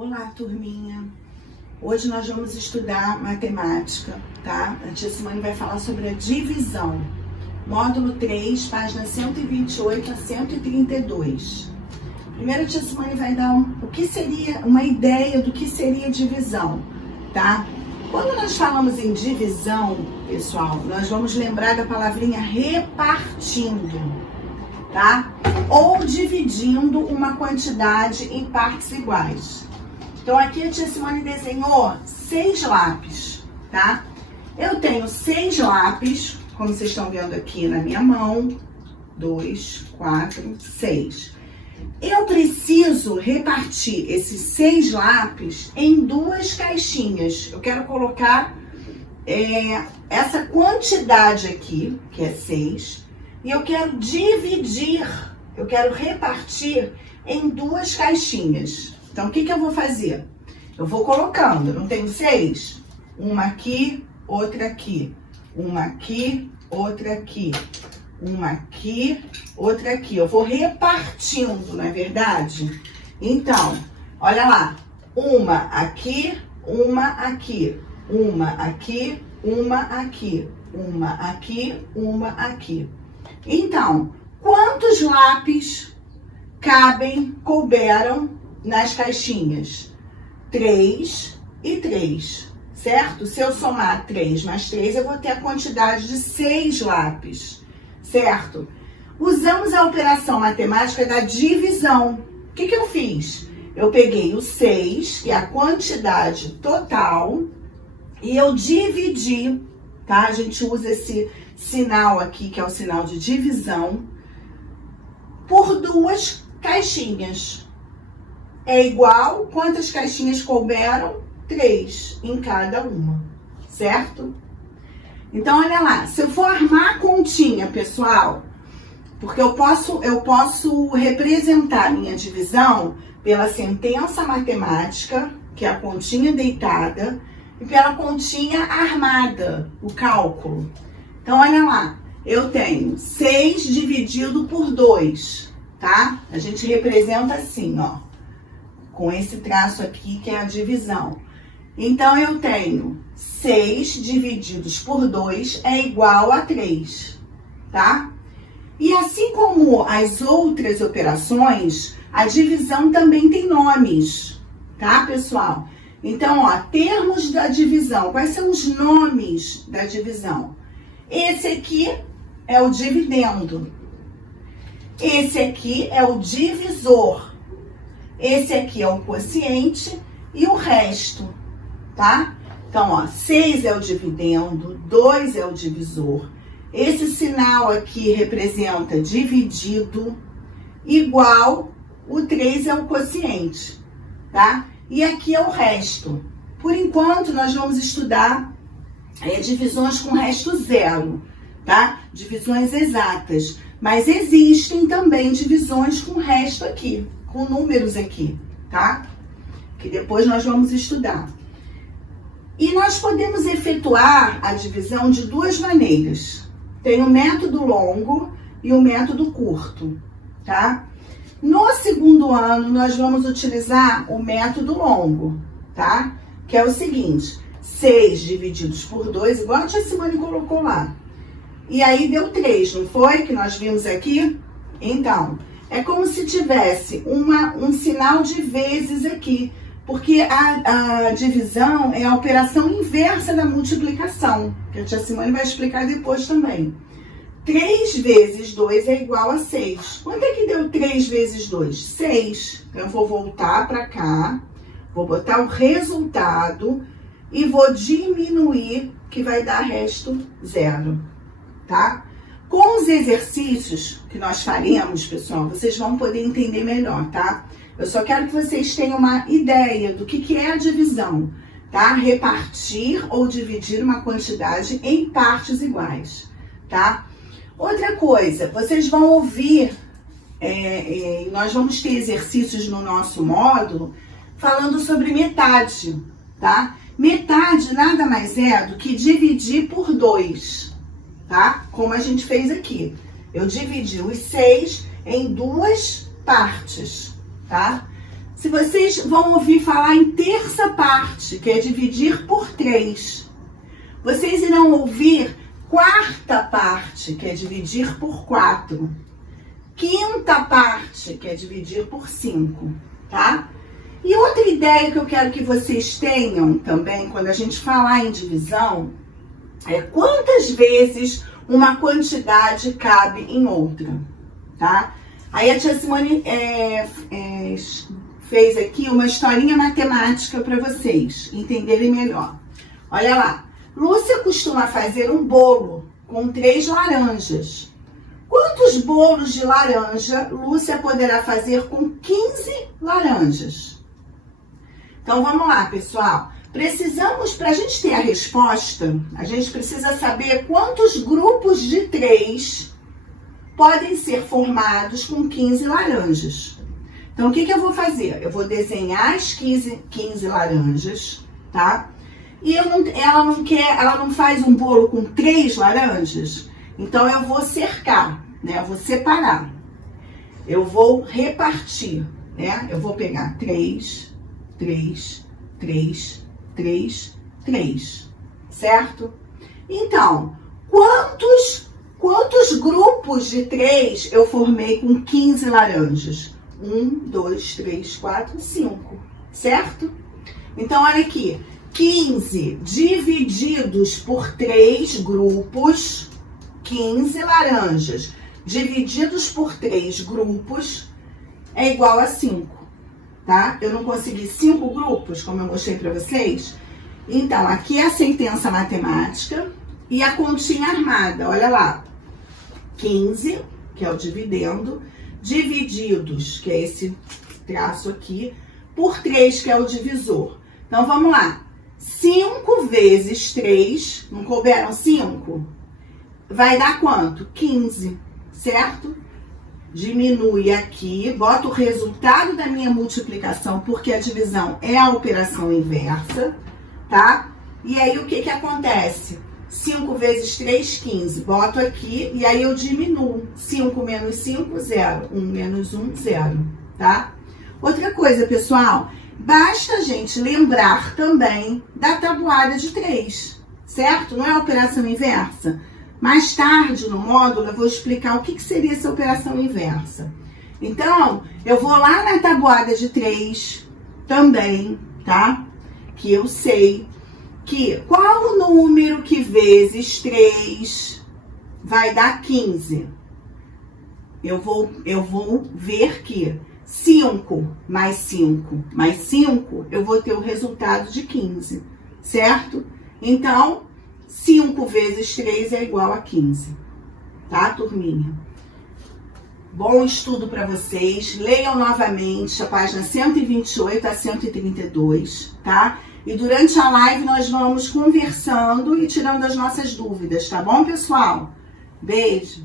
Olá, turminha! Hoje nós vamos estudar matemática, tá? A tia Simone vai falar sobre a divisão. Módulo 3, página 128 a 132. Primeiro a tia Simone vai dar uma ideia do que seria divisão, tá? Quando nós falamos em divisão, pessoal, nós vamos lembrar da palavrinha repartindo, tá? Ou dividindo uma quantidade em partes iguais. Então, aqui a tia Simone desenhou 6 lápis, tá? Eu tenho 6 lápis, como vocês estão vendo aqui na minha mão. 2, 4, 6. Eu preciso repartir esses 6 lápis em 2 caixinhas. Eu quero colocar essa quantidade aqui, que é 6, e eu quero dividir, eu quero repartir em 2 caixinhas. Então, o que eu vou fazer? Eu vou colocando, eu não tenho 6? Uma aqui, outra aqui. Uma aqui, outra aqui. Uma aqui, outra aqui. Eu vou repartindo, não é verdade? Então, olha lá. Uma aqui, uma aqui. Uma aqui, uma aqui. Uma aqui, uma aqui. Então, quantos lápis couberam nas caixinhas? 3 e 3, certo? Se eu somar 3 mais 3, eu vou ter a quantidade de 6 lápis, certo? Usamos a operação matemática da divisão. O que eu fiz? Eu peguei o 6, que é a quantidade total, e eu dividi, tá? A gente usa esse sinal aqui, que é o sinal de divisão, por 2 caixinhas. É igual, quantas caixinhas couberam? 3 em cada uma, certo? Então, olha lá, se eu for armar a continha, pessoal, porque eu posso representar minha divisão pela sentença matemática, que é a continha deitada, e pela continha armada, o cálculo. Então, olha lá, eu tenho 6 dividido por 2, tá? A gente representa assim, ó, com esse traço aqui, que é a divisão. Então, eu tenho 6 divididos por 2 é igual a 3, tá? E assim como as outras operações, a divisão também tem nomes, tá, pessoal? Então, ó, termos da divisão. Quais são os nomes da divisão? Esse aqui é o dividendo. Esse aqui é o divisor. Esse aqui é o quociente e o resto, tá? Então, ó, 6 é o dividendo, 2 é o divisor. Esse sinal aqui representa dividido, igual, o 3 é o quociente, tá? E aqui é o resto. Por enquanto, nós vamos estudar divisões com resto zero, tá? Divisões exatas. Mas existem também divisões com resto aqui, com números aqui, tá? Que depois nós vamos estudar. E nós podemos efetuar a divisão de 2 maneiras. Tem o método longo e o método curto, tá? No segundo ano, nós vamos utilizar o método longo, tá? Que é o seguinte, 6 divididos por 2, igual a tia Simone colocou lá. E aí deu 3, não foi? Que nós vimos aqui? Então, é como se tivesse um sinal de vezes aqui, porque a divisão é a operação inversa da multiplicação, que a tia Simone vai explicar depois também. 3 vezes 2 é igual a 6. Quanto é que deu 3 vezes 2? 6. Então, eu vou voltar para cá, vou botar o resultado e vou diminuir, que vai dar resto 0, tá? Com os exercícios que nós faremos, pessoal, vocês vão poder entender melhor, tá? Eu só quero que vocês tenham uma ideia do que é a divisão, tá? Repartir ou dividir uma quantidade em partes iguais, tá? Outra coisa, vocês vão ouvir, nós vamos ter exercícios no nosso módulo falando sobre metade, tá? Metade nada mais é do que dividir por 2, tá? Como a gente fez aqui. Eu dividi os 6 em 2 partes, tá? Se vocês vão ouvir falar em terça parte, que é dividir por 3. Vocês irão ouvir quarta parte, que é dividir por 4. Quinta parte, que é dividir por 5, tá? E outra ideia que eu quero que vocês tenham também, quando a gente falar em divisão, é quantas vezes uma quantidade cabe em outra, tá? Aí a tia Simone fez aqui uma historinha matemática para vocês entenderem melhor. Olha lá, Lúcia costuma fazer um bolo com 3 laranjas. Quantos bolos de laranja Lúcia poderá fazer com 15 laranjas? Então vamos lá, pessoal. Para a gente ter a resposta, a gente precisa saber quantos grupos de 3 podem ser formados com 15 laranjas. Então, o que eu vou fazer? Eu vou desenhar as 15 laranjas, tá? E ela não faz um bolo com 3 laranjas? Então, eu vou cercar, né? Eu vou separar. Eu vou repartir, né? Eu vou pegar 3, 3, 3, 3, 3, certo? Então, quantos grupos de 3 eu formei com 15 laranjas? 1, 2, 3, 4, 5, certo? Então, olha aqui, 15 divididos por 3 grupos, 15 laranjas divididos por 3 grupos é igual a 5, tá? Eu não consegui 5 grupos, como eu mostrei para vocês. Então, aqui é a sentença matemática e a continha armada, olha lá. 15, que é o dividendo, divididos, que é esse traço aqui, por 3, que é o divisor. Então, vamos lá. 5 vezes 3, não couberam 5? Vai dar quanto? 15, certo? Diminui aqui, boto o resultado da minha multiplicação, porque a divisão é a operação inversa, tá? E aí, o que acontece? 5 vezes 3, 15. Boto aqui e aí eu diminuo. 5 menos 5, 0. 1 menos 1, 0, tá? Outra coisa, pessoal, basta a gente lembrar também da tabuada de 3, certo? Não é a operação inversa? Mais tarde, no módulo, eu vou explicar o que seria essa operação inversa. Então, eu vou lá na tabuada de 3 também, tá? Que eu sei que qual o número que vezes 3 vai dar 15? Eu vou ver que 5 mais 5 mais 5, eu vou ter o resultado de 15, certo? Então, 5 vezes 3 é igual a 15, tá, turminha? Bom estudo para vocês. Leiam novamente a página 128 a 132, tá? E durante a live nós vamos conversando e tirando as nossas dúvidas, tá bom, pessoal? Beijo!